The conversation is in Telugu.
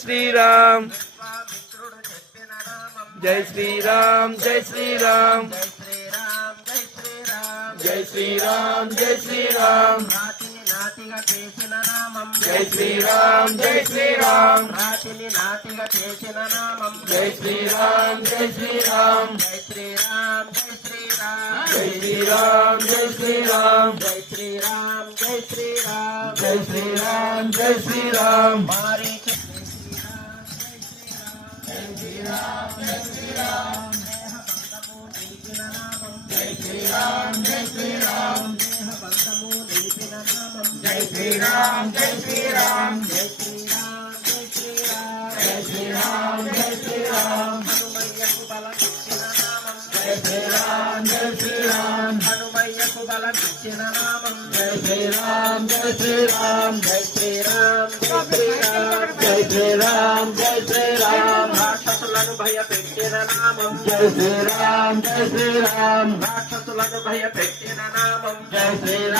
శ్రీరామ్ జై శ్రీరామ్ జై శ్రీరామ్ జై శ్రీరామ్ జై శ్రీరామ్ నాటిగా చేసిన నామం జై శ్రీరామ్ జై శ్రీరామ్ రాతిని నాటిగా చేసిన నామం జై శ్రీరామ్ జై శ్రీరామ్ జై శ్రీరామ్ జై శ్రీరామ్ జై శ్రీరామ్ జై శ్రీరామ్ జై శ్రీరామ్ జై శ్రీరామ్ జై శ్రీరామ్ జై శ్రీరామ్ మారి జై శ్రీరామ్ జై శ్రీరామ్ బంధము నిలిపిన నామం జై శ్రీరామ్ జై శ్రీరామ్ జై శ్రీరామ్ జై శ్రీరామ్ జై శ్రీరామ్ జై శ్రీరామ్ హనుమయ్యకు బలమిచ్చిన నామం జై శ్రీరామ్ జై శ్రీరామ్ హనుమయ్యకు బలమిచ్చిన నామం జై శ్రీరామ్ జై శ్రీరామ్ జై శ్రీరామ్ జై శ్రీరామ్ జై శ్రీరామ్ జై శ్రీరామ్ రాక్షసులను భయపెట్టిన నామం జై శ్రీరామ్ జై శ్రీరామ్ రాక్షసులను భయపెట్టిన నామం జై శ్రీరామ్